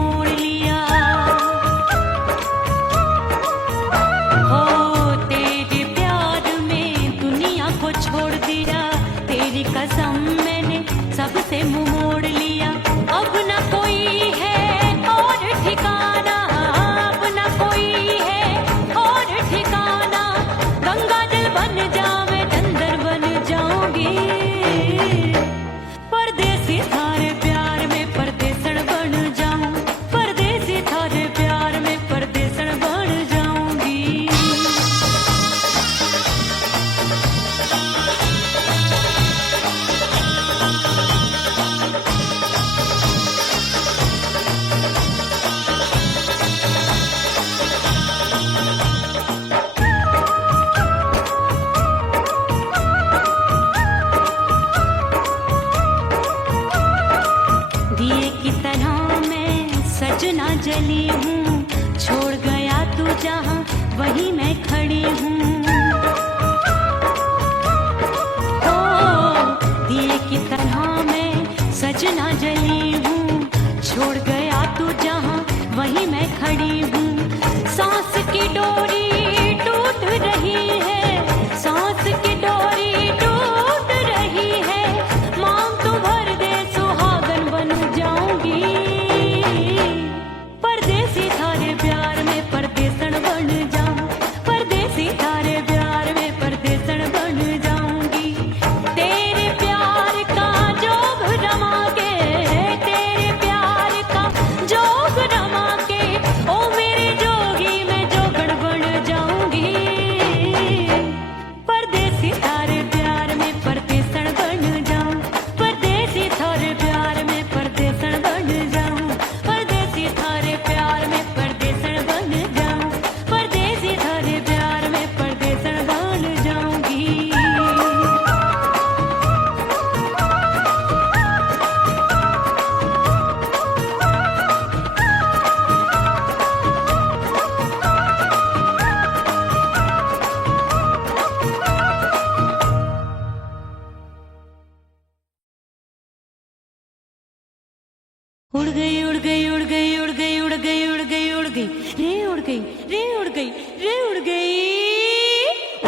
मोड़ लिया। हो तेरे प्यार में दुनिया को छोड़ दिया, तेरी कसम मैंने सबसे मुंह मोड़ लिया। अब न कोई है और ठिकाना, अब न कोई है और ठिकाना। गंगा जल बन जावे चंदन बन जाऊंगी, परदेसी थारे प्यार में परदेसन बन जाऊं, परदेसी थारे प्यार में परदेसन बन जाऊंगी। दिए की तरह मैं सजना जली हूँ, छोड़ गया तू जहाँ वहीं मैं खड़ी हूँ। ओ दिए की तरह मैं सजना जली हूँ, छोड़ गया तू जहाँ वहीं मैं खड़ी हूँ। सांस की डोरी टूट रही है, सांस की डोरी टूट रही है। मांग तू भर दे सुहागन बन जाऊंगी, परदेसी थारे प्यार में परदेसन बन जाऊं, परदेसी थारे प्यार में परदेसन बन जाऊंगी। तेरे प्यार का जोग रमा के, तेरे प्यार का जोग रमा के, ओ मेरे जोगी मैं जोगण बन जाऊंगी, परदेसी थारे प्यार में परदेसन बन जाऊं, परदेसी थारे प्यार में परदेसन बन जाऊं, परदेसी थारे प्यार में परदेसन बन जाऊं, परदेसी थारे प्यार में परदेसन बन जाऊंगी। उड़ गई उड़ गई उड़ गई उड़ गई उड़ गई उड़ गई उड़ गई रे उड़ गई रे उड़ गई रे उड़ गई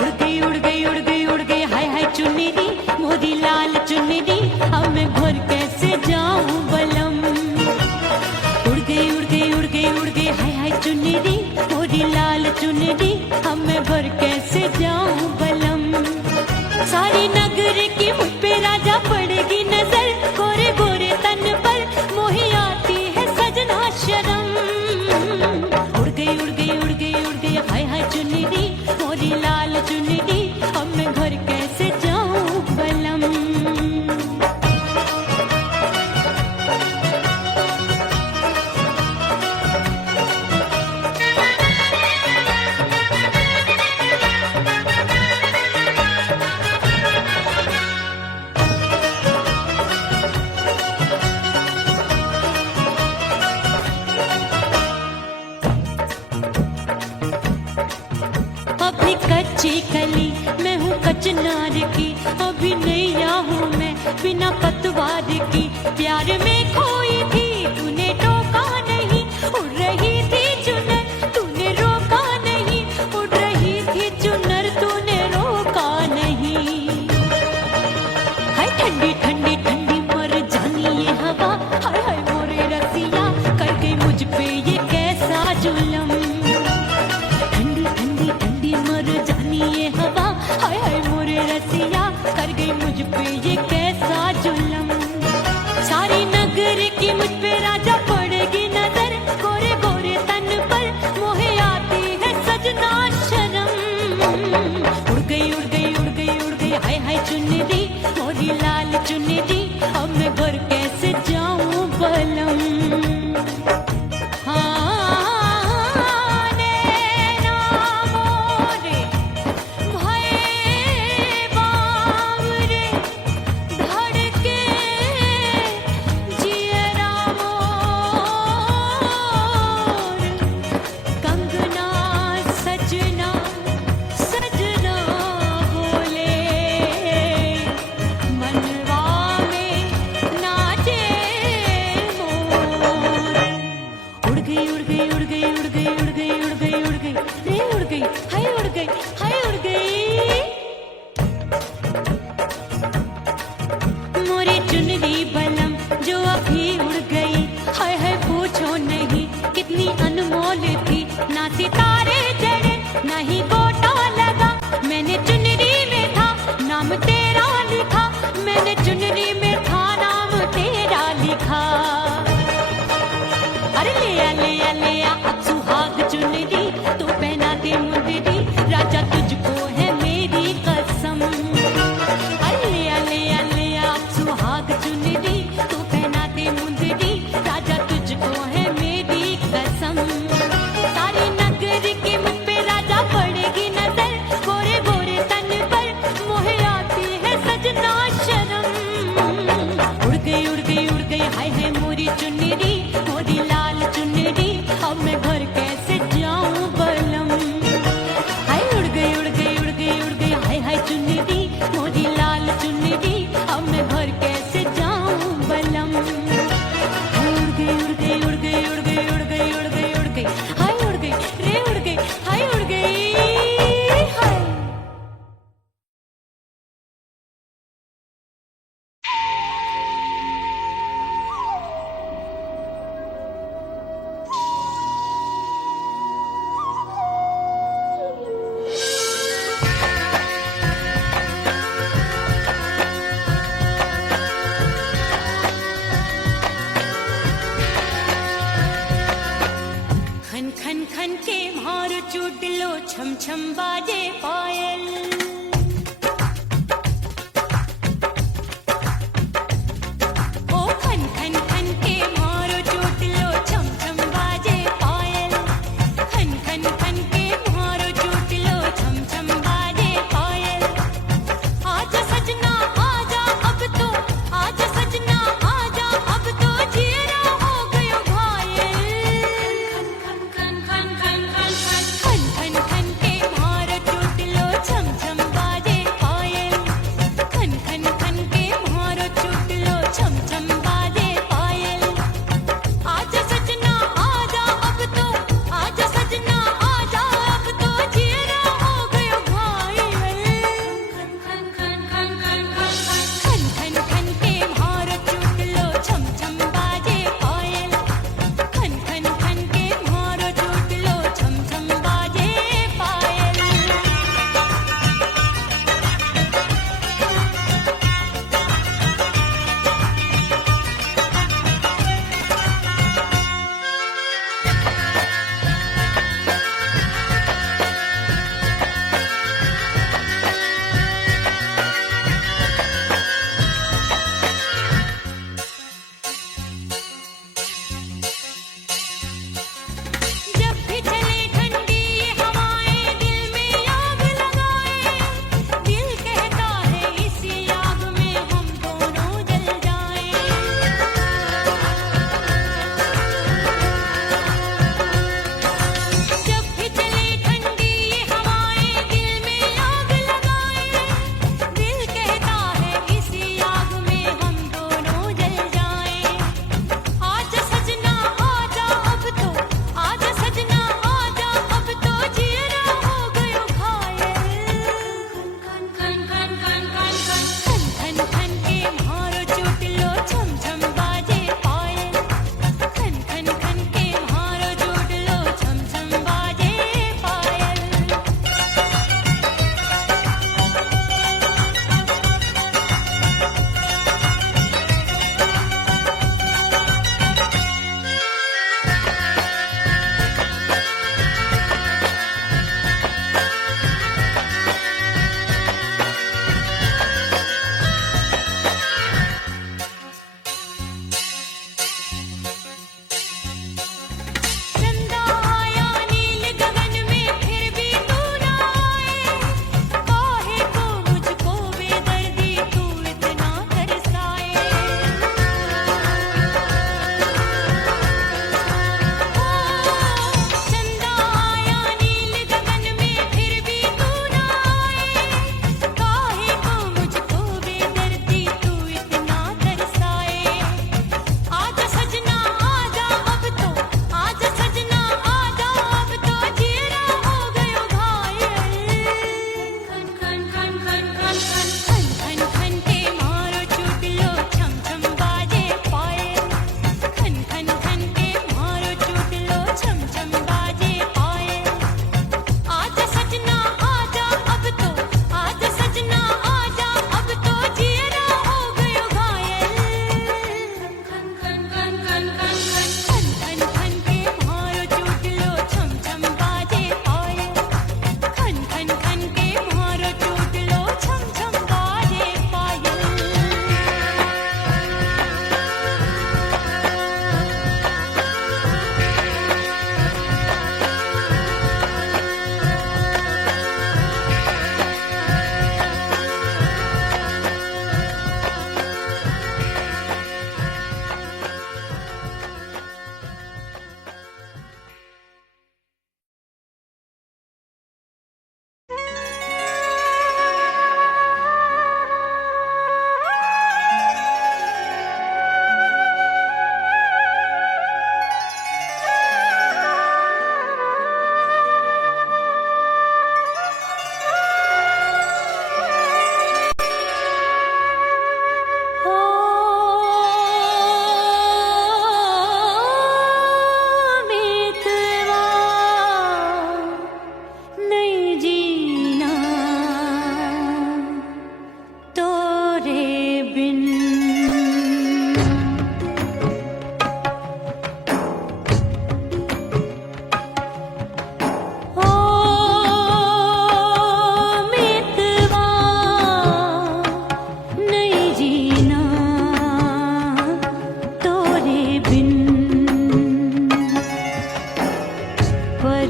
उड़ गई उड़ गई उड़ गई उड़ गई। हाय हाय चुन्नी दी मोदी लाल चुन्नी दी, अब मैं घर कैसे जाऊं बलम। उड़ गई उड़ गई उड़ गई उड़ गई हाय हाय चुन्नी दी मोदी लाल चुन्नी दी, अब मैं घर कैसे जाऊं बलम। सारी नगर की मुझ पे राजा पड़ेगी नजर, गोरे गोरे तन पर मोही आती है सजना शर्म। उड़ गई उड़ गई उड़ गई उड़ गई हाय हाय चुन्नी दी मोरी लाल चुन्नी दी, अब मैं घर कैसे जाऊं बलम। अभी कच्ची कली मैं हूँ कचनार की, अभी नैया हूँ मैं बिना पतवार की। प्यार में खोई थी तूने टोका नहीं, उड़ रही थी चुनर तूने रोका नहीं, उड़ रही थी चुनर तूने रोका नहीं। हाय ठंडी ठंडी ठंडी मर जानी ये हवा, हाय हाय मोरे रसिया कर गई मुझ पे ये कैसा जुलम। ठंडी ठंडी ठंडी मर जानी ये हवा, हाय हाय मोरे रसिया कर गई मुझ पे ये कैसा जुलम। सारी नगर की गई उड़ गई उड़ गई उड़ गई उड़ गई उड़ गई उड़ गई रे उड़ गई हाय उड़ गई हाय उड़ गई मोरी चुनरी बलम जो अभी उड़ गई हाय हाय पूछो नहीं कितनी अनमोल थी ना सितारे जड़े ना ही गोटा लगा मैंने चुनरी में था नाम तेरा लिखा मैंने चुनरी में था नाम तेरा लिखा अरे ले आ अब सुहाग चुनरी तू पहना दे मुंदरी राजा तुझको है मेरी कसम अरे ले आ अब सुहाग चुनरी तू पहना दे मुंदरी राजा तुझको है मेरी कसम सारी नगरी की मुझ पे राजा पड़ेगी नजर गोरे गोरे तन पर मोहे आती है सजना शर्म उड़ गई हाय हाय मोरी चुनरी मोरी लाल चुनरी अब मैं घर कैसे जाऊं बलम हाय उड़ गई हाय हाय चुनरी मोरी लाल चुनरी अब मैं घर कैसे जाऊं बलम हाय उड़ गई हाय उड़ गई रे उड़ गई हाय उड़ गई हाय खन खन खन के मार चुटलो छम छम बाजे पायल ओ खन खन खन के मार चुटलो छम छम बाजे पायल खन खन खन के मार चुटलो छम छम बाजे पायल आजा सजना आजा अब तो आजा सजना आजा अब तो जीरा हो गयो घायल खन खन खन के मार चुटलो छम छम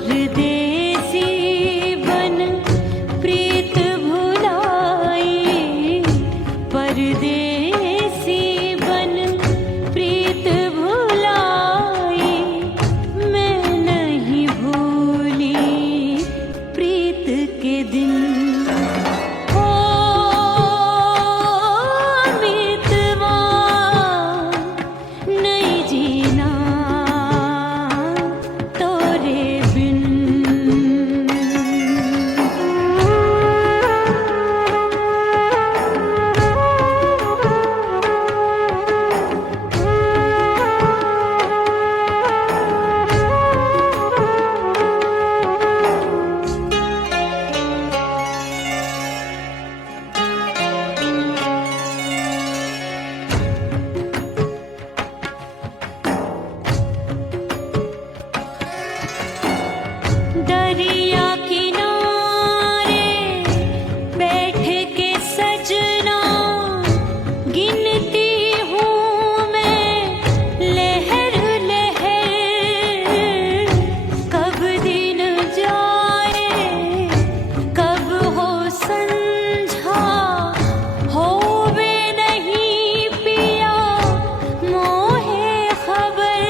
परदेसी बन प्रीत भुलाई, परदेसी बन प्रीत भुलाई, मैं नहीं भूली प्रीत के दिन। ओ मीतवा नहीं जीना तोरे बिन। दरिया किनारे बैठ के सजना गिनती हूँ मैं लहर लहर, कब दिन जाए कब हो संझा, होवे नहीं पिया मोहे खबर।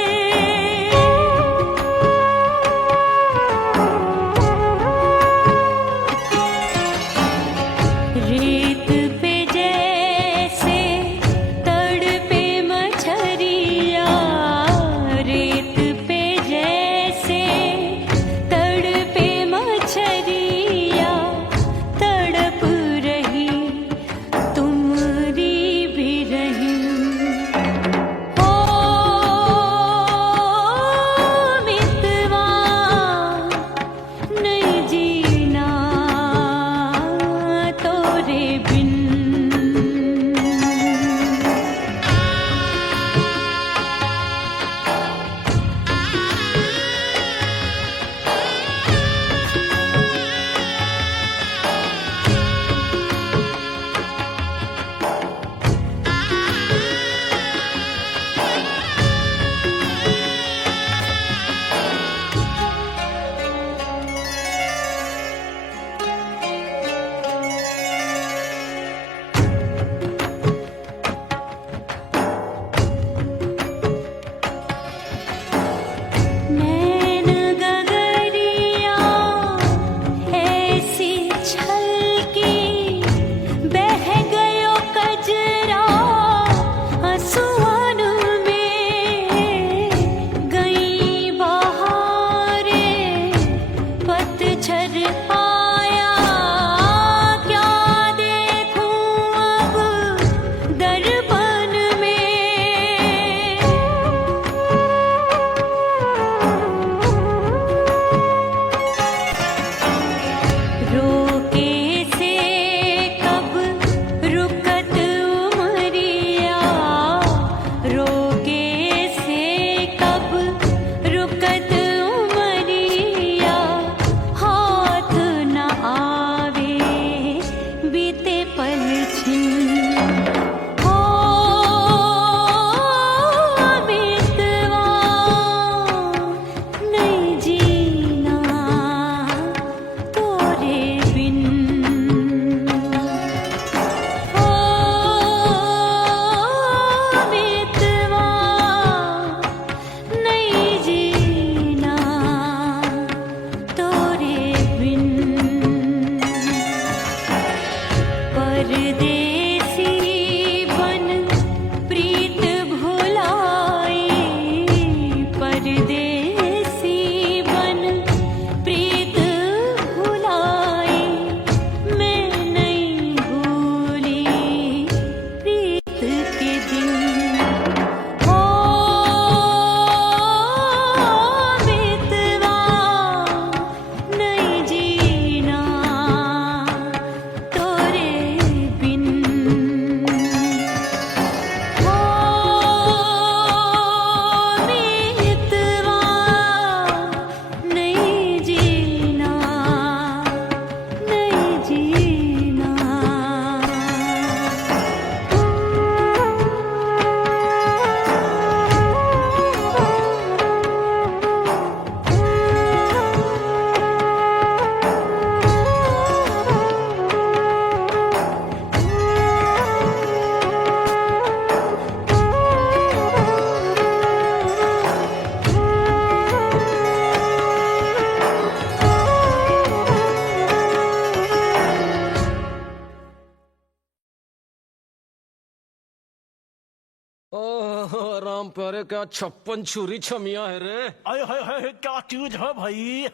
प्यारे क्या 56 छुरी छमिया है रे। आय हाय हाय क्या चीज है भाई।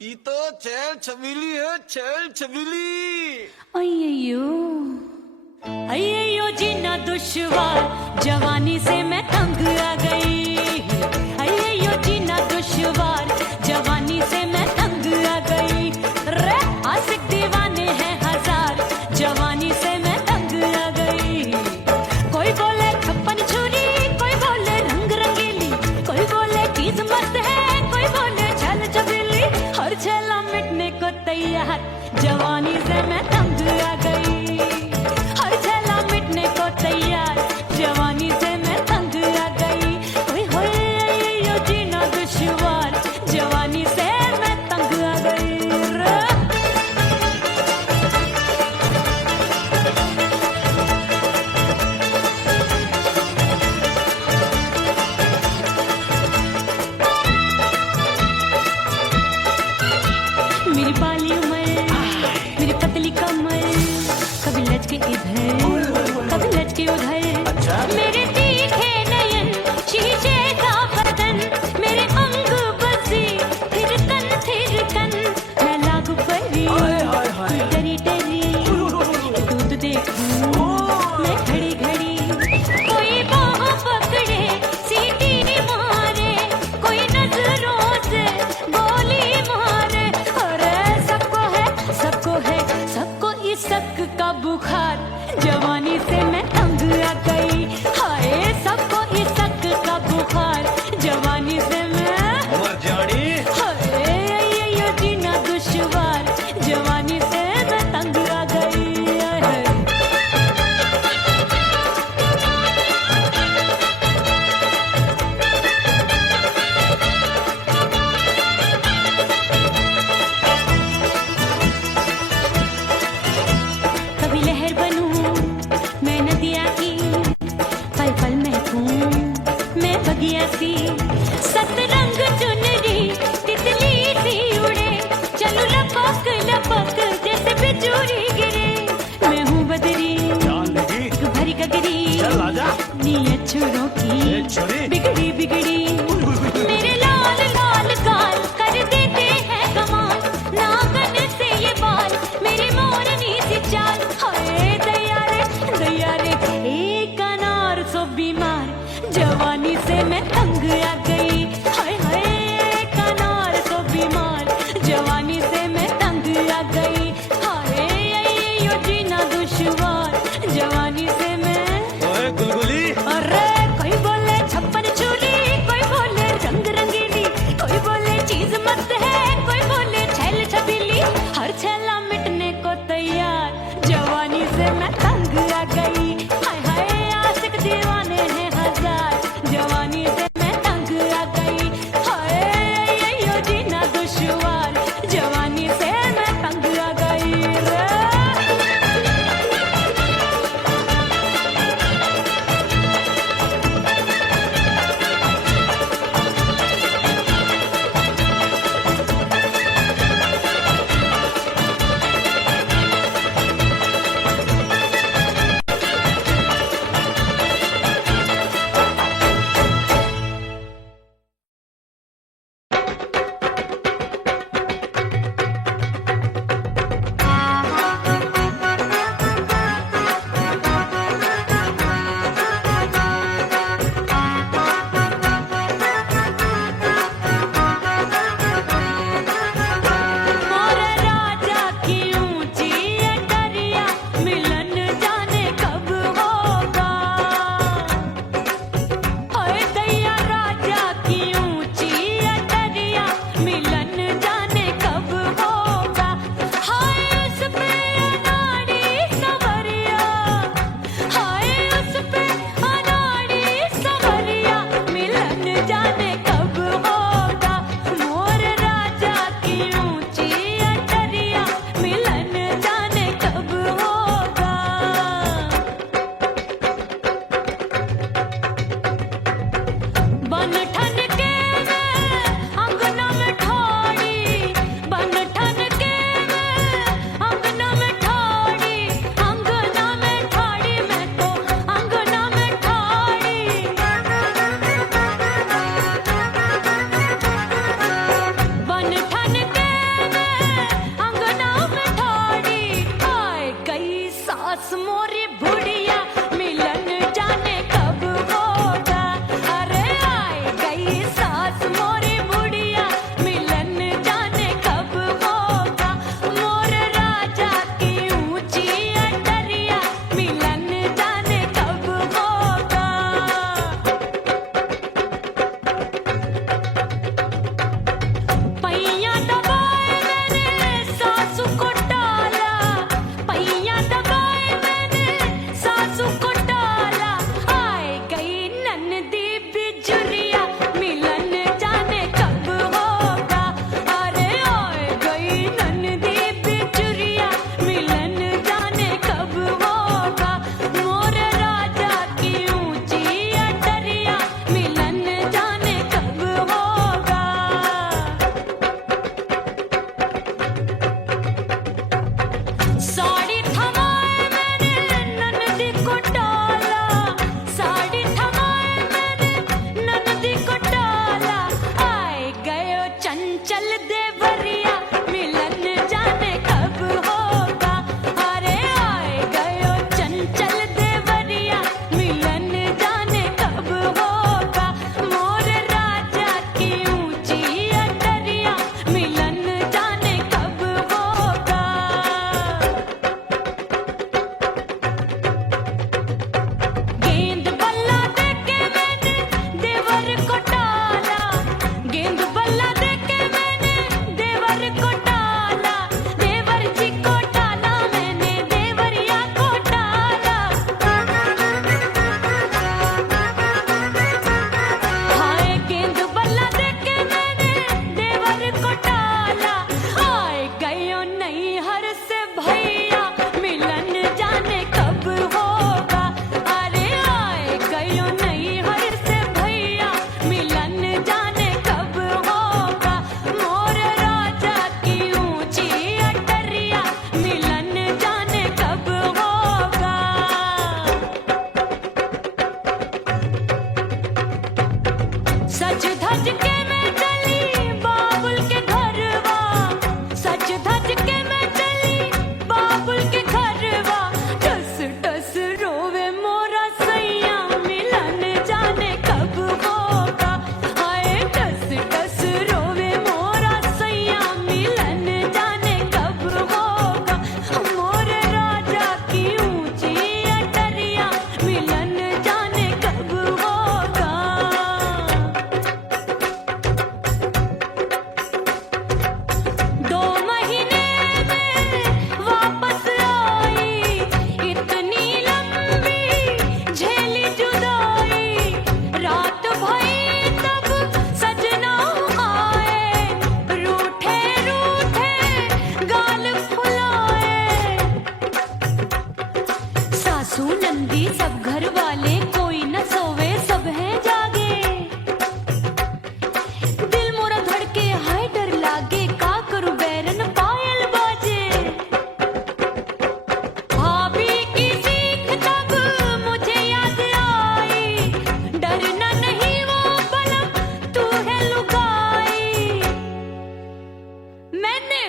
ये तो चैल छबीली है, चैल छबीली। अय्यो अय्यो जीना दुश्वार, जवानी से मैं तंग आ गई। अय्यो जीना दुश्वार, जवानी से मैं तंग आ गई। रे आशिक दीवाने हैं हजार, जवानी से मैं तंग आ गई। कोई बोले 56 छुरी, कोई बोले रंग रंगीली, कोई बोले चीज मस्त है, कोई बोले छल छबीली। हर छला मिटने को तैयार, जवानी से मैं तंग आ गई। हर छला मिटने को तैयार, जवानी से मैं तंग आ गई। ओए होए यो जीना दुश्वार, जवानी से मैं तंग आ गई रे। मेरी बाली उम्र, मेरी पतली कमर, कभी लचके इधर कभी लचके उधर। मेरे तीखे नयन, शीशे का बदन, मेरे अंग बसी थिरकन। मैं लागू परी डरी डरी, दूध देखूं मैं घड़ी घड़ी। कोई बाह पकड़े सीटी मारे, कोई नजरों से गोली मारे। अरे सबको इसक का बुखार, जवानी से मैं तंग आ गई। हाय सबको इसक का बुखार, जवानी से मैं मर जानी। हाय ये जीना दुश्वार, जवानी से मैं तंग आ गई। हाय। कभी लहर बनूं मैं नदिया की, पल पल महकूं मैं बगिया सी। सतरंग चुनरी तितली सी उड़े, चलूं लपक लपक जैसे बिजुरी गिरे। मैं हूँ बदरी जान लगी भरी गगरी, चल आजा। नीयत छुरों की छुरी बिगड़ी बिगड़ी। मेरे लाल लाल गाल कर देते हैं कमाल, नागन से ये बाल मेरी मोरनी सी चाल। हाय दया रे एक अनार सो बीमार, जवानी से मैं तंग आ गई। हाय हाय एक अनार सो बीमार, जवानी से मैं तंग आ गई। हाय यो जीना दुश्वार, जवानी से मैं। ओए गुलगुली, अरे कोई बोले 56 छुरी, कोई बोले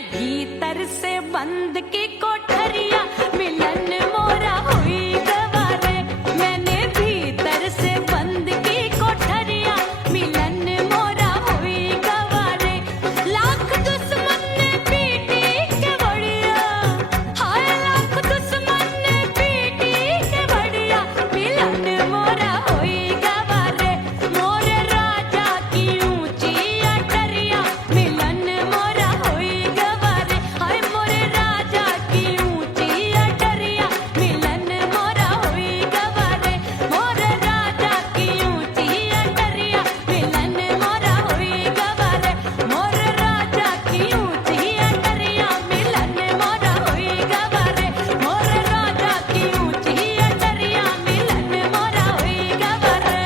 भीतर से बंद की कोठरिया मिलन मोरा हुई गवारे मैंने भीतर से बंद की कोठरिया मिलन मोरा हुई गवारे लाख दुश्मन ने पीटी के बढ़िया हाय लाख दुश्मन ने पीटी के बढ़िया मिलन मोरा हुई गवारे मोरे राजा की ऊंची अटरिया मिलन मोरा हुई गवारे हाय मोरे राजा की ऊंची अटरिया मिलन मोरा हुई गवारे मोरे राजा की ऊंची अटरिया मिलन मोरा हुई गवारे मोरे राजा की ऊंची अटरिया मिलन मोरा हुई गवारे मोरे राजा की ऊंची अटरिया मिलन मोरा हुई गवारे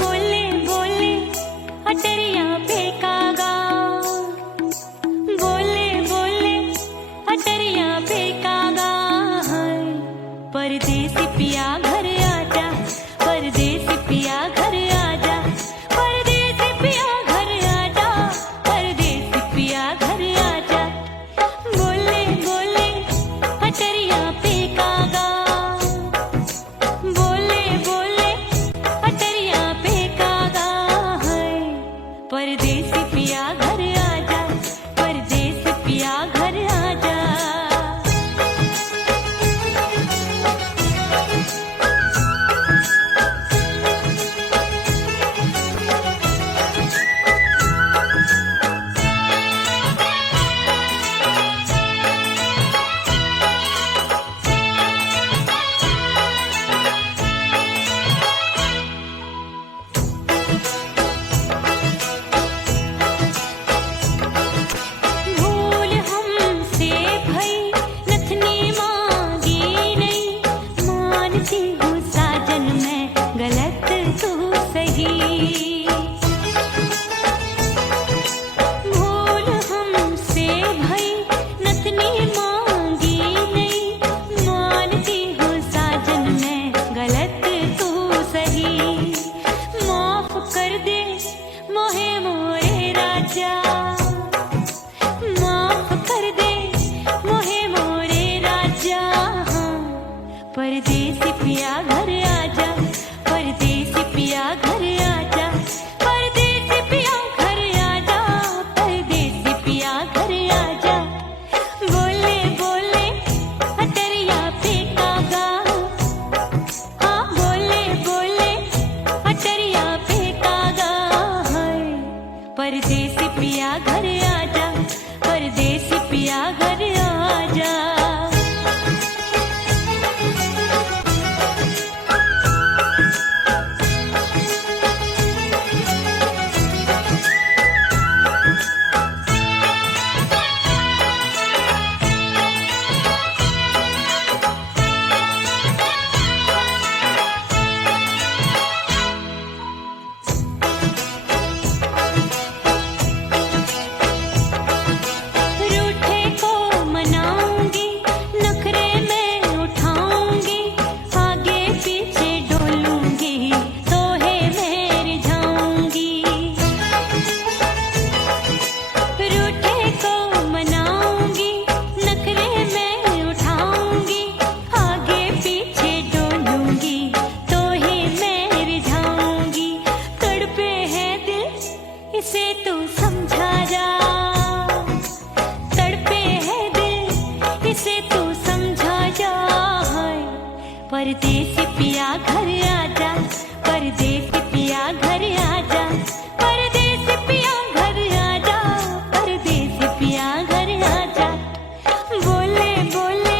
बोले बोले अटरिया फेंकागा बोले बोले अटरिया फेंकागा हाय परदेसी पिया घर आजा परदेसी पिया घर आजा परदेसी पिया घर आजा परदेसी पिया घर आजा बोले बोले अटरिया फेंकागा बोले बोले अटरिया फेंकागा है परदेसी पिया घर आजा परदेसी पिया घर आजा भूल हमसे भई नथनी मांगी नहीं मानती हूँ साजन मैं गलत तू सही भूल हमसे भई नथनी मांगी नहीं मानती हूँ साजन मैं गलत तू सही माफ कर दे मोहे मोरे राजा माफ कर दे मोहे मोरे राजा हाँ परदेसी पिया घर आजा परदेसी पिया घर आजा परदेसी पिया घर आजा परदेसी पिया घर आजा बोले बोले अटरिया फेंकागा हाँ बोले बोले अटरिया फेंकागा हाय परदेसी पिया घर आजा परदेसी पिया घर आजा रूठे को मनाऊंगी नखरे में उठाऊंगी आगे पीछे डोलूंगी तो है मैं रिझाऊंगी रूठे को मनाऊंगी नखरे में उठाऊंगी आगे पीछे डोलूंगी तो है मैं रिझाऊंगी तड़पे है दिल इसे तू समझा जा तड़पे है दिल इसे तू समझा जा हाय परदेसी पिया घर आजा परदेसी पिया घर आजा परदेसी पिया घर आजा परदेसी पिया घर आजा बोले बोले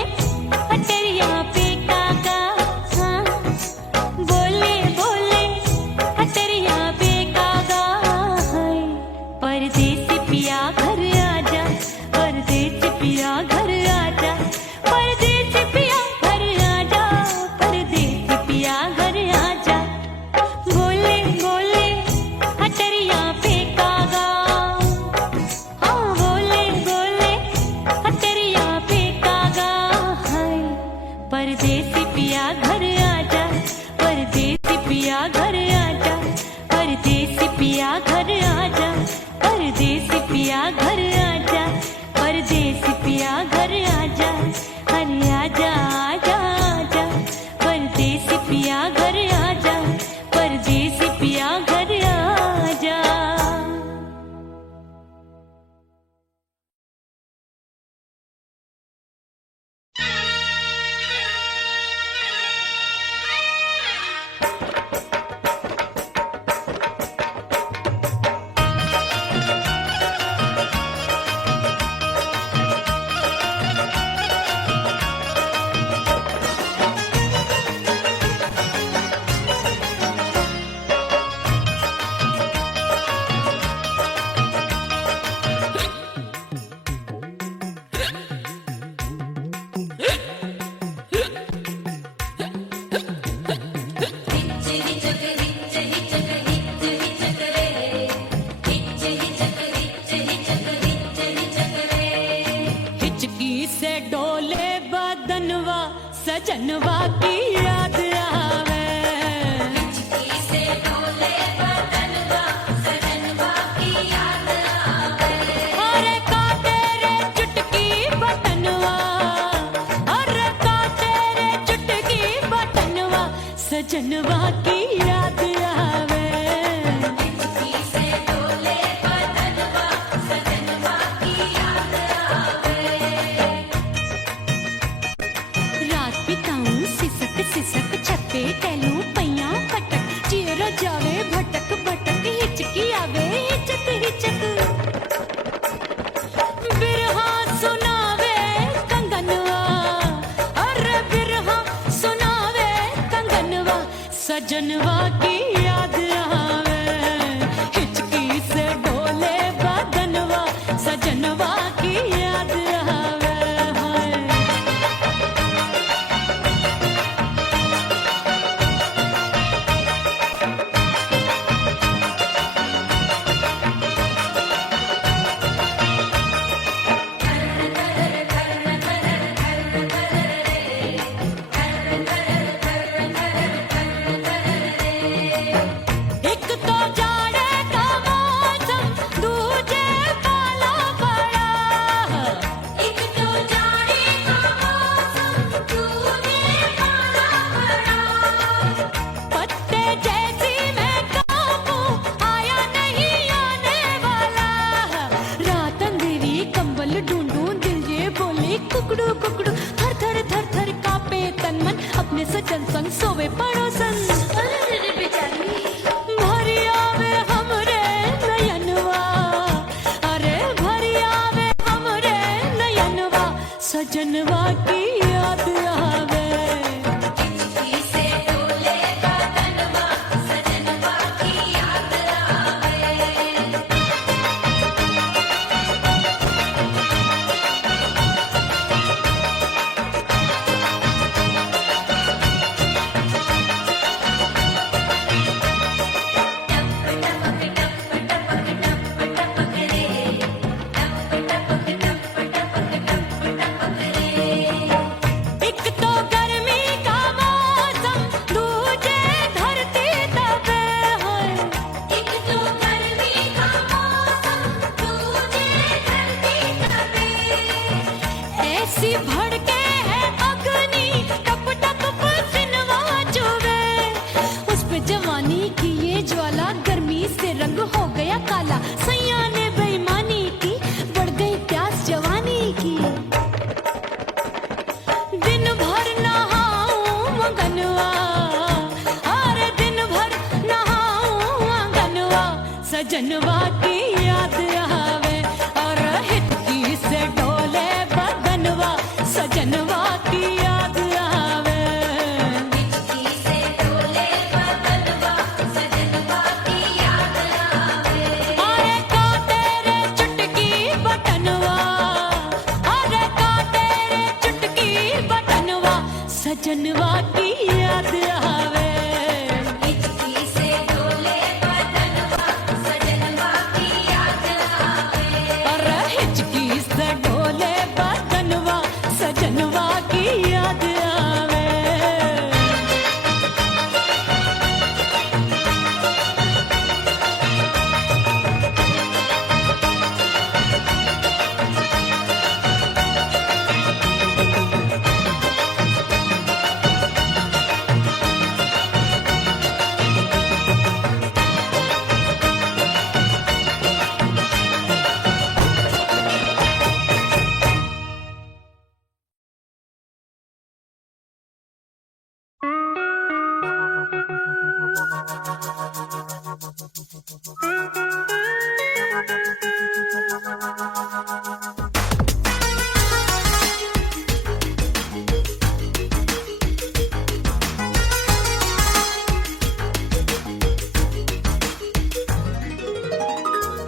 अटरिया फेंकागा हाँ बोले बोले अटरिया फेंकागा हाय परदेसी पिया घर आजा परदेसी पिया घर आजा परदेसी पिया घर आजा परदेसी पिया घर आजा, परदेसी पिया घर आजा, परदेसी पिया घर आजा, परदेसी पिया घर आजा, परदेसी पिया घर आजा, अरे आजा आजा आजा, परदेसी पिया घर आजा, परदेसी पिया घर आजा। सजनवा की याद आवे, हिचकी से डोले बदनवा, सजनवा की याद आवे। अरे का तेरे चुटकी बटनवा, अरे का तेरे चुटकी बटनवा, सजनवा की याद आवे, हिचकी से डोले बदनवा, सजनवा की याद आवे। सिसक सिसक छत्ते टैलू पैया पटक, चेहरा जावे भटक भटक, हिचकी आवे हिचक हिचक। बिरहा सुनावे कंगनवा, अरे बिरहा सुनावे कंगनवा, सजनवा की याद आवे, हिचकी से डोले बदनवा, सजनवा की याद आवे। कुकड़ू कुकड़ू थर थर थर थर कापे तन मन, अपने सजन संग सोवे पड़ोसन। भरी आवे हमरे नयनवा, अरे भरी आवे हमरे नयनवा, सजनवा की याद आवे, हिचकी से डोले बदनवा, सजनवा की याद आवे। भड़के है अग्नि, टप टप पसीनवा चुवे, उस पे जवानी की ये ज्वाला, गर्मी से रंग हो गया काला, सैया ने बेईमानी की, बढ़ गई प्यास जवानी की। दिन भर नहाऊं मंगनवा, अरे दिन भर नहाऊं मंगनवा, सजनवा की याद आवे, और हिचकी से डोले बदनवा, सजनवा की याद आवे, हिचकी से डोले बदनवा, सजनवा की याद आवे। अरे का तेरे चुटकी बटनवा, अरे का तेरे चुटकी बटनवा, सजनवा की याद आवे, हिचकी से डोले बदनवा, सजनवा की याद आवे। अरे हिचकी से डोले बदनवा, सजनवा की याद आवे।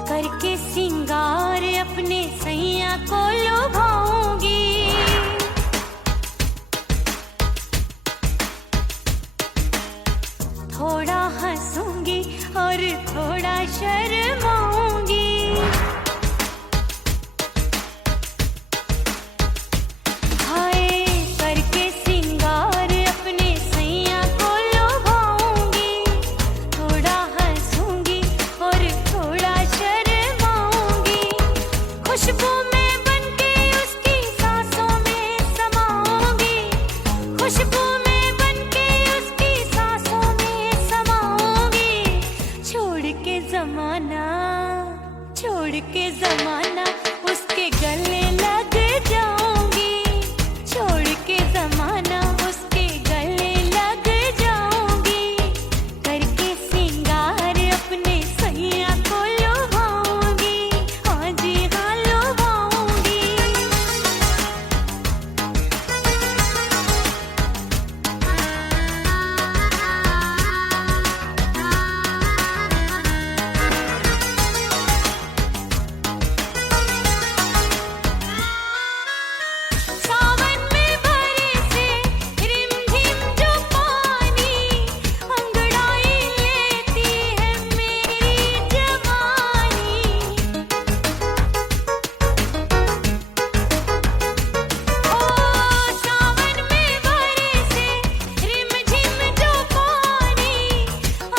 करके सिंगार अपने सैया को लुभाऊंगी, थोड़ा हंसूंगी और थोड़ा शर्माऊंगी। हाय करके सिंगार अपने सैया को लुभाऊंगी, थोड़ा हंसूंगी और थोड़ा शर्माऊंगी। खुशबू में बनके उसकी सांसों में समाऊंगी, खुशबू में बनके उसकी सांसों में समाऊंगी। छोड़ के जमाना, छोड़ के जमाना उसके गले लग जाऊंगी, छोड़ के जमाना उसके गले लग जाऊंगी। करके सिंगार अपने सैया को लुभाऊंगी, हाँ जी हाँ लुभाऊंगी। सावन में बरसे रिमझिम जो पानी, अंगड़ाई लेती है मेरी जवानी। ओ सावन में बरसे रिमझिम जो पानी,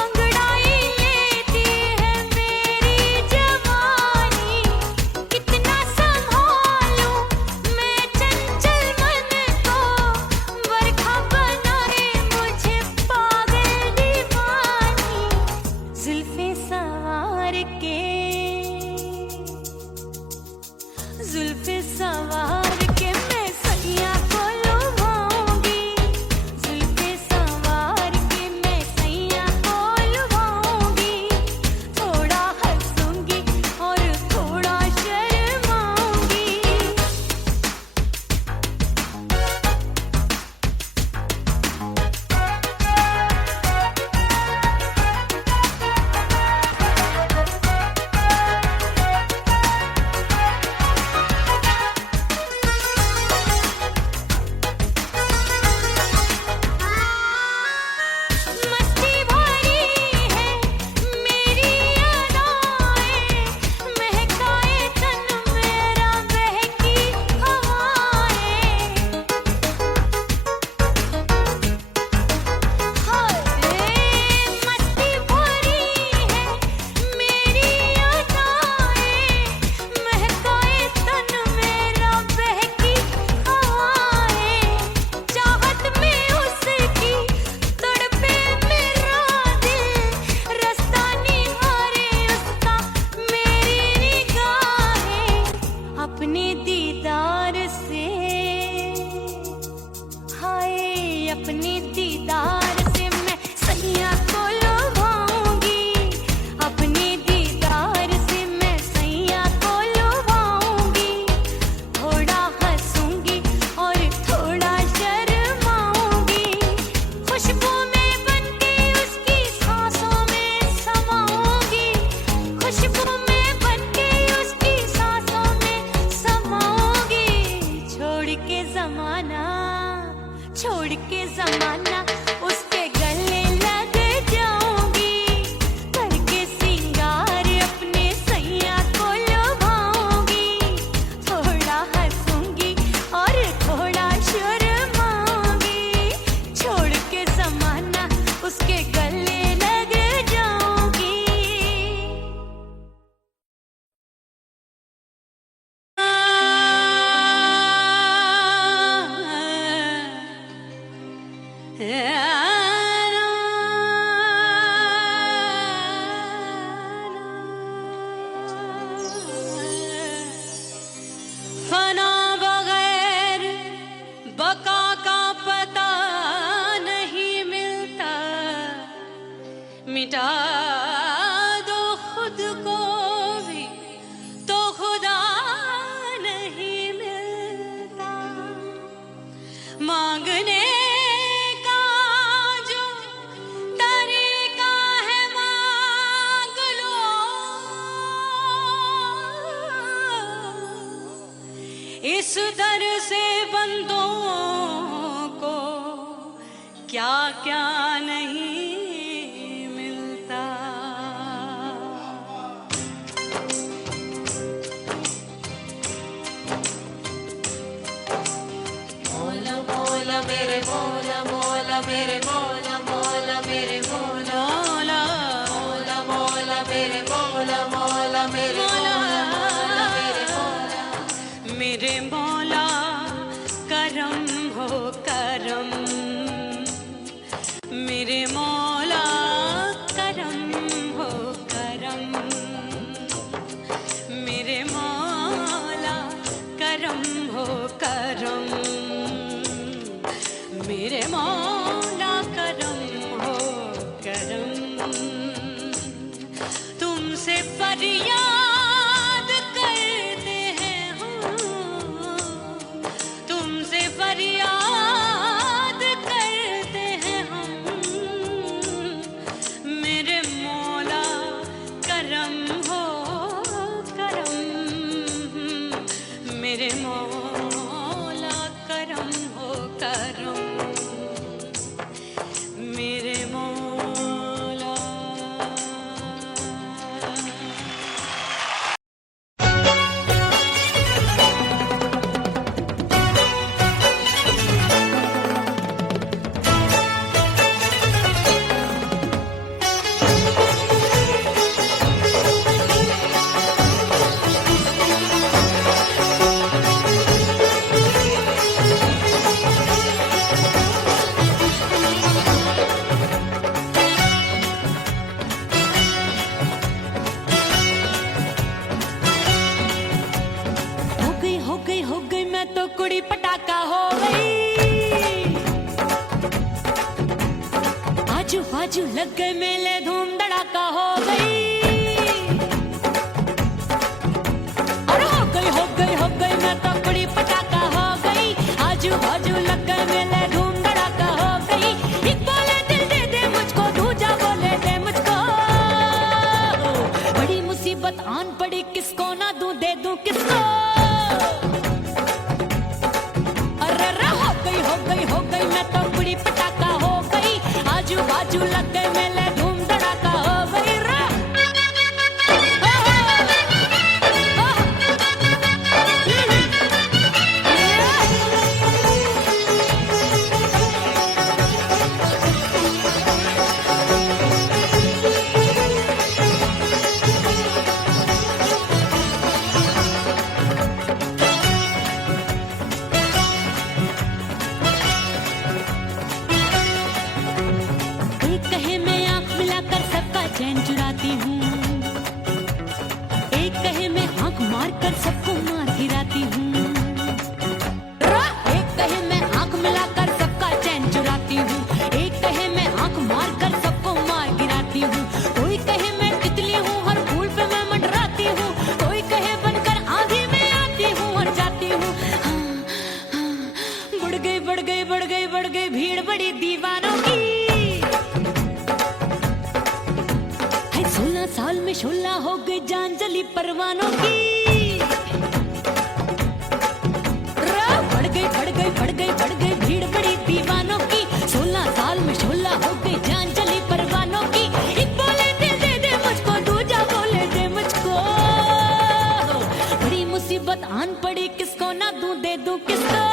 अंगड़ाई लेती है मेरी जवानी। कितना संभालूं मैं चंचल मन को, बरखा बनाए मुझे पागल दीवानी। जुल्फे सवार के, जुल्फे सवार के मैं सैया को लुभाऊंगी, जुल्फे सवार के मैं सैया को लुभाऊंगी। थोड़ा हंसूंगी और थोड़ा शर्माऊंगी। मस्ती भरी है मेरी अदाएं, महकाए तन मेरा बहकी हवाएं। हाय मस्ती भरी है मेरी अदाएं, महकाए तन मेरा बहकी हवाएं। चाहत में उसकी तड़पे मेरा दिल, रास्ता निहारे उसका मेरी निगाहें। अपने दीदार से, हाय अपने दीदार से मैं सैया को लुभाऊंगी, अपने दीदार से मैं सैया को लुभाऊंगी। थोड़ा हंसूंगी और थोड़ा शर्माऊंगी। खुशबू में बनके उसकी सांसों में समाऊंगी, खुशबू में बनके उसकी सांसों में समाऊंगी। छोड़ के जमाना, छोड़ के जमाना उसके गले लग जाऊंगी। करके सिंगार अपने सैया को लुभाऊंगी, थोड़ा हंसूंगी और थोड़ा शर्माऊंगी। छोड़ के जमाना उसके गले लग जाऊंगी। फना बगैर बका का पता नहीं मिलता, मिटा दो क्या क्या नहीं मिलता। मोला मोला मेरे मोला मोला मेरे मोला मोला मेरे मोला मोला मोला मेरे मोला मोला मेरे मोला मेरे मोला मेरे मौला करम हो करम मेरे मौला करम हो करम मेरे मौला करम हो करम मेरे मौला करम हो करम तुमसे फरियाद करते हैं हम तुमसे फरियाद करते हैं हम मेरे मौला करम हो करम मेरे मौला करम हो करम मेरे मौला। हो गई मैं तो कुड़ी पटाखा हो गई आजू बाजू लग गए मेले धूम धड़ाका हो गई अरे हो गई मैं तो कुड़ी पटाखा हो गई आजू बाजू लग गए मेले धूम धड़ाका हो गई एक बोले दिल दे दे मुझको दूजा बोले दे मुझको बड़ी मुसीबत आन पड़ी किसको ना दूं दे दूं किसको हो गई मैं तो कुड़ी पटाखा हो गई आजू बाजू लग गए मेले धूम धड़ाका हो गई रे चैन चुराती हूँ एक कहे मैं आंख मार कर सबको मार गिराती हूँ एक कहे मैं आंख मिलाकर सबका चैन चुराती हूँ एक कहे मैं आंख मार कर सबको मार गिराती हूँ कोई कहे मैं तितली हूँ हर फूल पे मैं मंडराती हूँ कोई कहे बनकर आंधी में आती हूँ और जाती हूँ बढ़ गई भीड़ बड़ी दीवानों की 16 साल में शोला हो गई जान जली परवानों की बढ़ गई भीड़ बड़ी दीवानों की 16 साल में शोला हो गई जान जली परवानों की एक बोले दिल दे दे मुझको दूजा बोले दे मुझको बड़ी मुसीबत आन पड़ी किसको ना दूं दे दूं किसको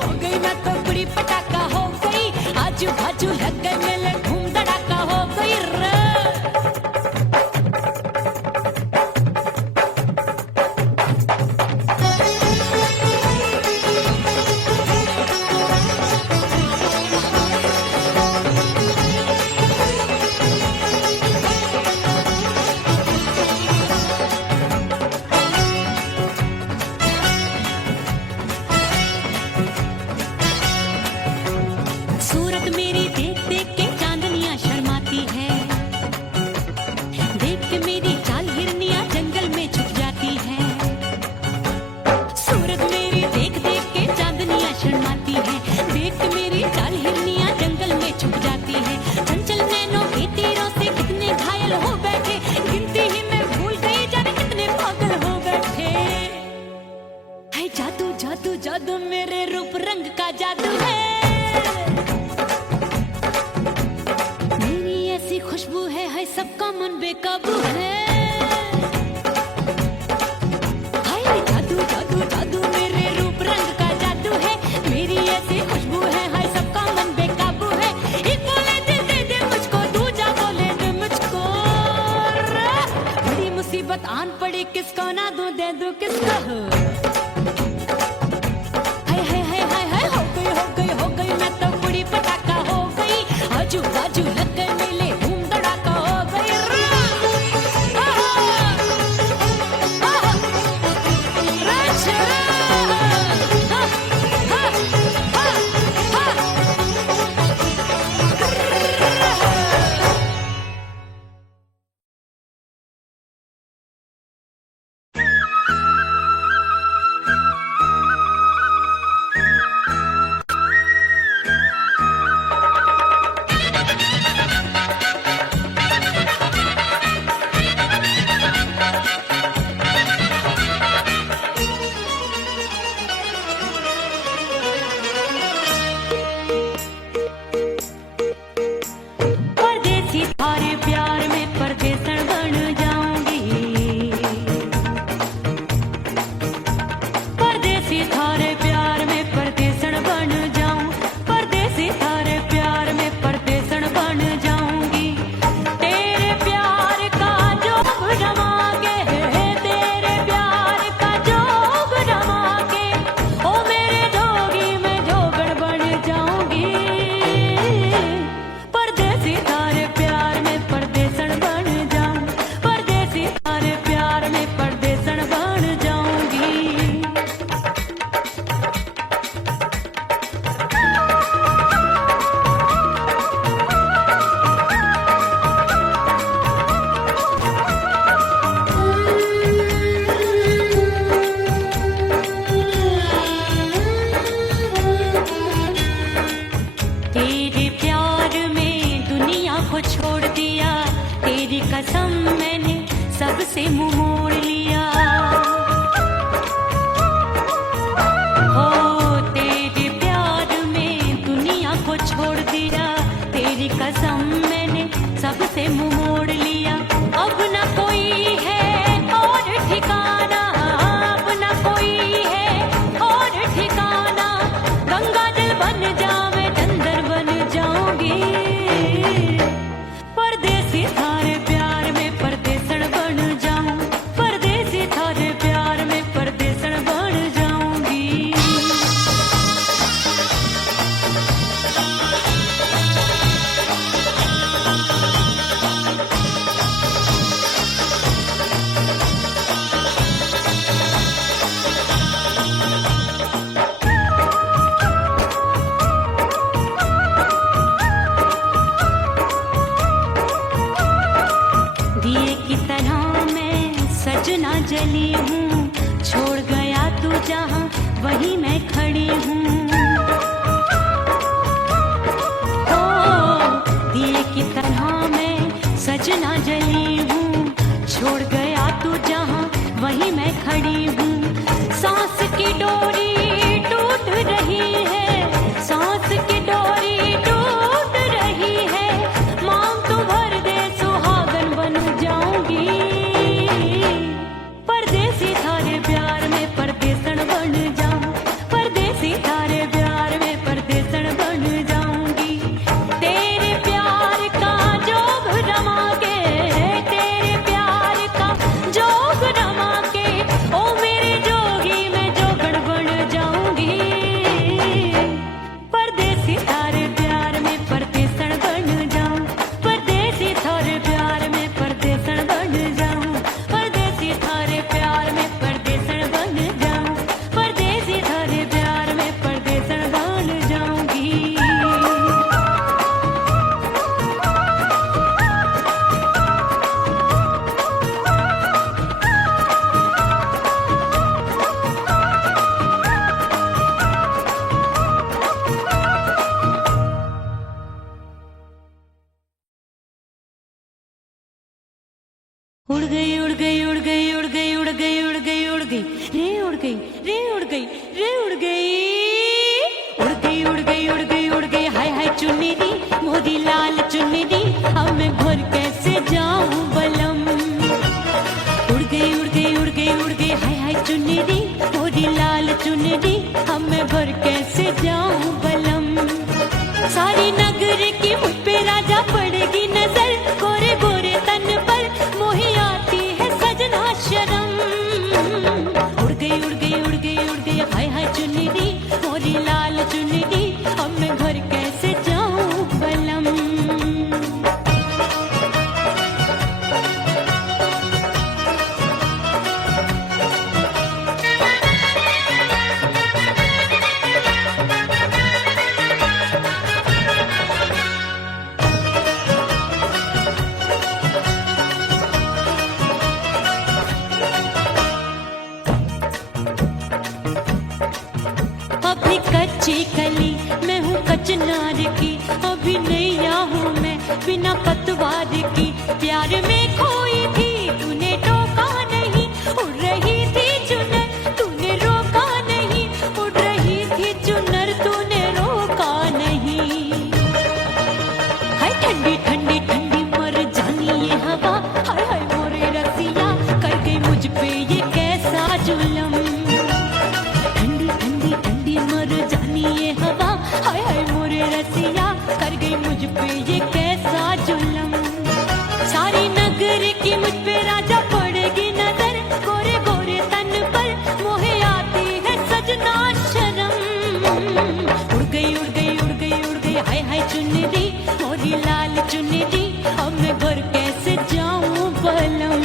हो गई मैं तो कुड़ी पटाखा हो गई आजू बाजू लग गए मेले धूम धड़ाका हो गई रे जादू जादू मेरे रूप रंग का जादू है, मेरी ऐसी खुशबू है सबका मन बेकाबू है। हाय जादू जादू जादू मेरे रूप रंग का जादू है, मेरी ऐसी खुशबू है सबका मन बेकाबू है। एक बोले दे दे मुझको, दूजा बोले दे मुझको, बड़ी मुसीबत आन पड़ी किसको ना दूं दे दूं किसको। हो गई मैं तो बड़ी पटाखा हो गई, आजू बाजू लग गए मेले धूम धड़ाका हो गई। परदेसी थारे प्यार में परदेसन बन जाऊंगी, परदेसी थारे प्यार में परदेसन बन जाऊं, परदेसी थारे प्यार में परदेसन बन जाऊंगी। तेरे प्यार का जोग जमा के, तेरे प्यार का जोग जमा के, ओ मेरे जोगी में जोगड़ बन जाऊंगी। परदेसी थारे प्यार में परदेसन बन जाऊं, परदेसी थारे प्यार में परदेसन बन जाऊंगी। तेरे प्यार में दुनिया को छोड़ दिया, तेरी कसम मैंने सबसे मुंह मोड़ लिया। हो तेरे प्यार में दुनिया को छोड़ दिया, तेरी कसम मैंने सबसे मुंह मोड़ लिया। अब न कोई है और ठिकाना, अब न कोई है और ठिकाना, गंगा जल बन जावे चंदन बन जाऊंगी। परदेसी थारे प्यार में परदेसन बन जाऊं, परदेसी थारे प्यार में परदेसन बन जाऊंगी। दिए की तरह मैं सजना जली हूँ, छोड़ गया तू जहाँ वहीं मैं खड़ी हूँ। ओ दिए की तरह मैं सजना जली हूँ, छोड़ गया तू जहाँ वहीं मैं खड़ी हूँ। सांस की डोरी टूट रही है, सांस की डोरी टूट रही है, मांग तू भर दे सुहागन बन जाऊंगी। परदेसी थारे प्यार में परदेसन बन जाऊं, परदेसी थारे प्यार में परदेसन बन जाऊंगी। तेरे प्यार का जोग जमा के, तेरे प्यार का जोग जमा के, ओ उड़ गई उड़ गई उड़ गई उड़ गई उड़ गई हाय हाय चुन्नी दी मोरी लाल चुन्नी दी अब मैं घर कैसे जाऊं बलम उड़ गई उड़ गई उड़ गई उड़ गई हाय हाय चुन्नी दी मोरी लाल चुन्नी दी अब मैं घर कैसे जाऊं बलम सारी नगर की मुझ पे राजा पड़ेगी नजर गोरे गोरे तन पर मोही आती है सजना शर्म उड़ गई उड़ गई उड़ गई उड़ गई हाय हाय चुन्नी दी मोरी लाल चुन्नी दी अब मैं घर कैसे जाऊं बलम अभी कच्ची कली मैं हूँ कचनार की अभी नैया हूँ मैं बिना पतवार की प्यार में खोई थी तूने टोका नहीं उड़ रही थी चुनर तूने रोका नहीं उड़ रही थी चुनर तूने रोका नहीं हाय ठंडी ठंडी ठंडी मर जानी ये हवा हाय हाय मोरे रसिया कर गई मुझ पे ये कैसा जुलम ठंडी ठंडी ठंडी मर जानी ये हवा हाय हाय मोरे रसिया कर गई मुझ पे ये कैसा जुलम सारी नगर की मुझ पे राजा पड़ेगी नजर गोरे गोरे तन पर मोहे आती है सजना शर्म उड़ गई उड़ गई उड़ गई उड़ गई हाय हाय चुन्नी दी मोरी लाल चुन्नी दी अब मैं घर कैसे जाऊं बलम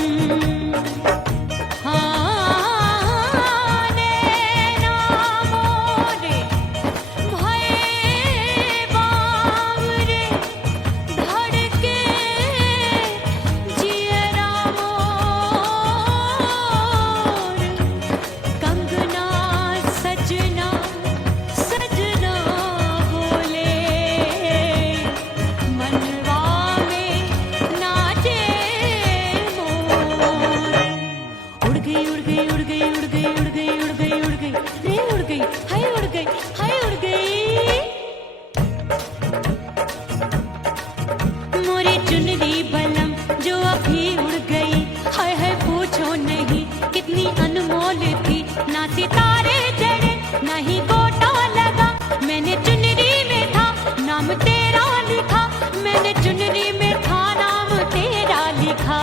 चुनरी बलम जो अभी उड़ गई हाय हाय पूछो नहीं कितनी अनमोल थी ना सितारे जड़े ना ही गोटा लगा मैंने चुनरी में था नाम तेरा लिखा मैंने चुनरी में था नाम तेरा लिखा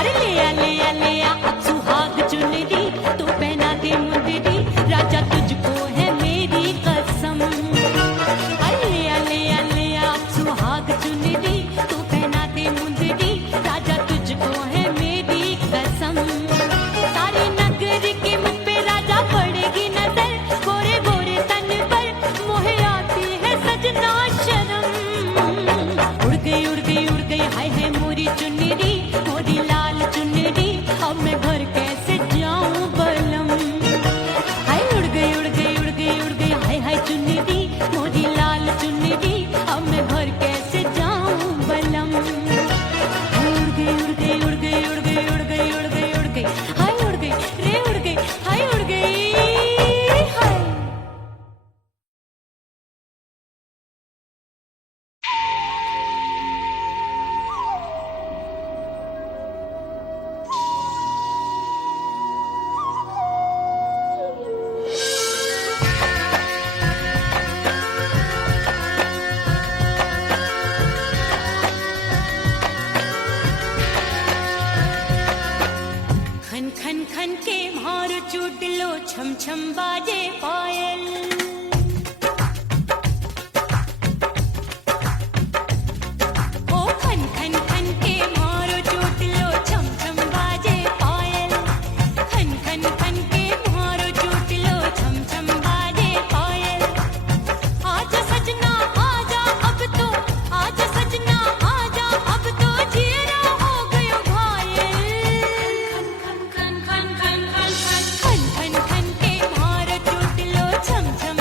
अरे ले आ अब सुहाग चुनरी तू पहना दे मुंदरी राजा तुझको है मेरी कसम सुहाग चुनरी तू पहना दे मुंदरी राजा तुझको है मेरी कसम सारी नगर की मुझ पे राजा पड़ेगी नजर गोरे गोरे तन पर मोहे आती है सजना शर्म उड़ गई हाय हाय मोरी चुनरी मोरी लाल चुनरी अब मैं घर कैसे जाऊं बलम हाय उड़ गई हाय हाय चुनरी मोरी लाल चुनरी अब मैं घर कैसे जाऊं बलम उड़ गई हाय उड़ गई रे उड़ गई हाय उड़ गई हाय खन खन खन के मारो चूट लो छम छम बाजे पायल ओ खन खन खन के मारो चूट लो छम छम बाजे पायल खन खन खन के मारो चूट लो छम छम बाजे पायल आजा सजना आजा अब तो आजा सजना आजा अब तो जिया हो गयो घायल खन खन खन खन खन खन खन खन खन के मारो चूट लो छम छम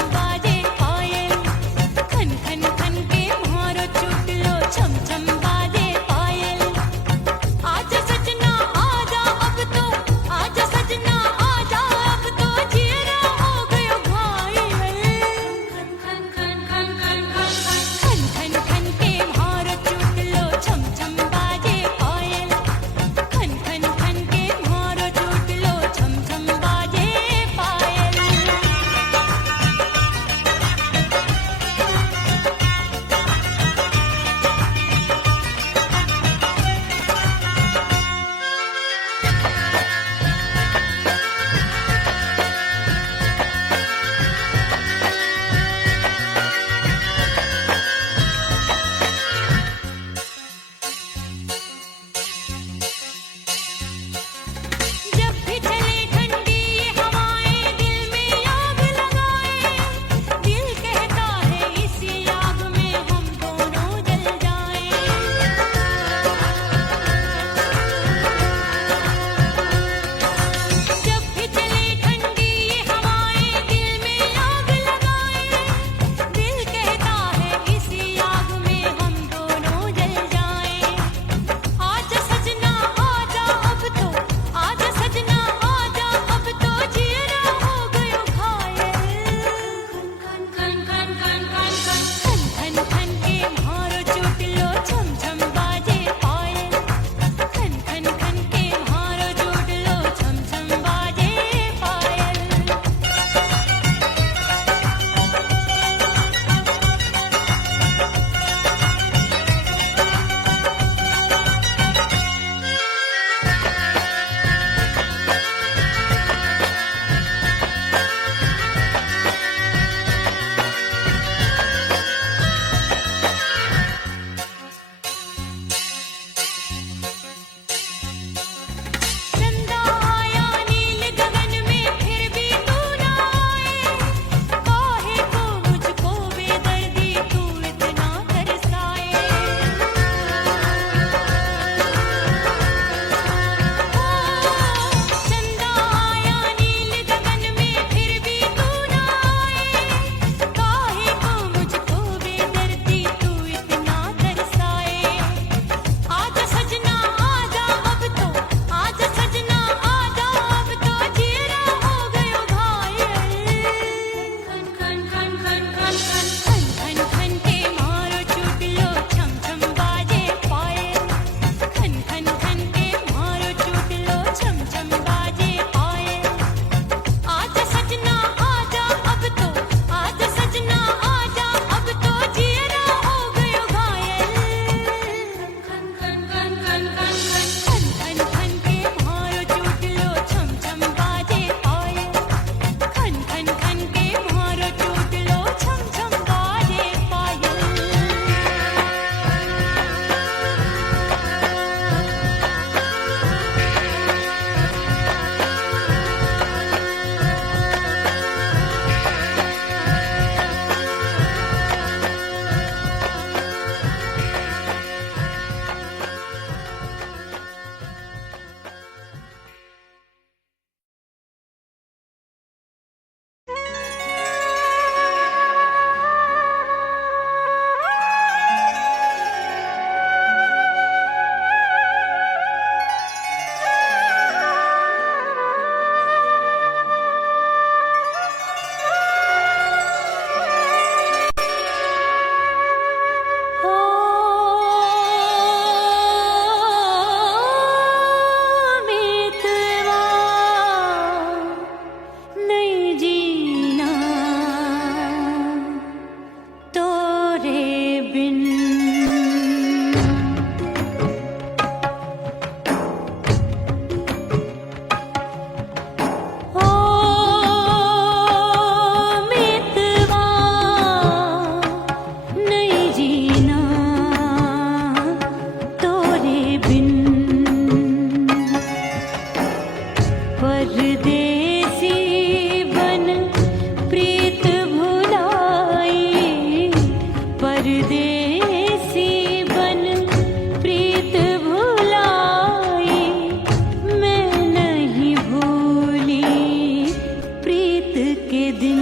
दिन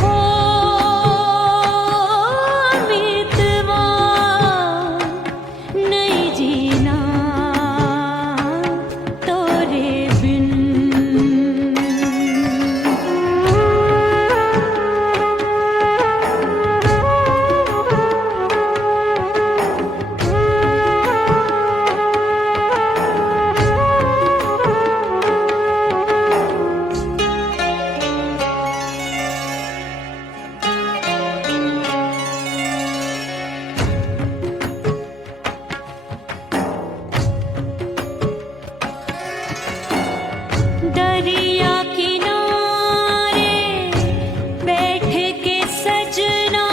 हो मितवा नहीं जीना तोरे बिन। दरिया किनारे बैठ के सजना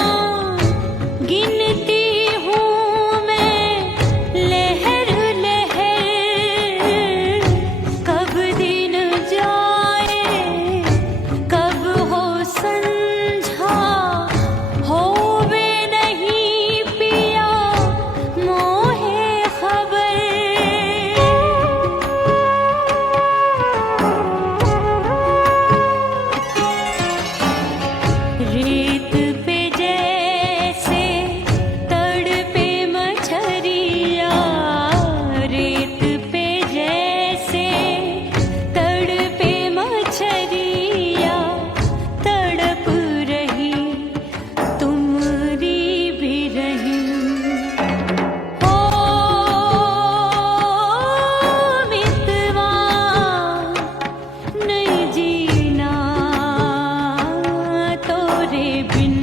गिनती हूँ मैं लहर लहर, कब दिन जाए कब हो संझा, होवे नहीं पिया मोहे खबर। रेत पे जैसे तड़पे मछरिया, रेत पे जैसे तड़पे मछरिया, तड़प रही तुम्हारी भी रही हो मितवा नहीं जीना तोरे बिन।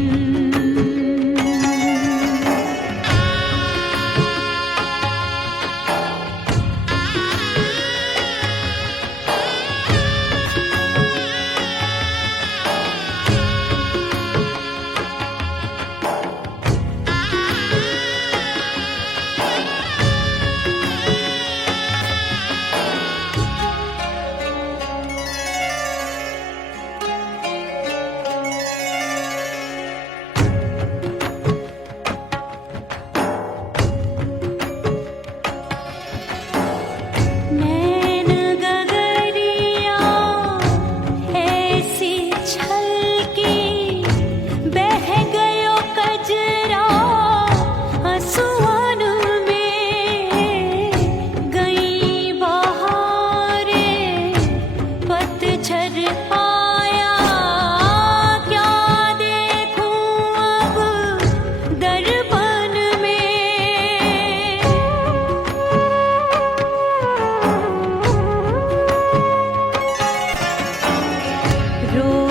नैन गगरिया ऐसी छलकी, बह गयो कजरा आंसुअन में। गई बहारे पतझर आया, क्या देखूं अब दर्पण में। रो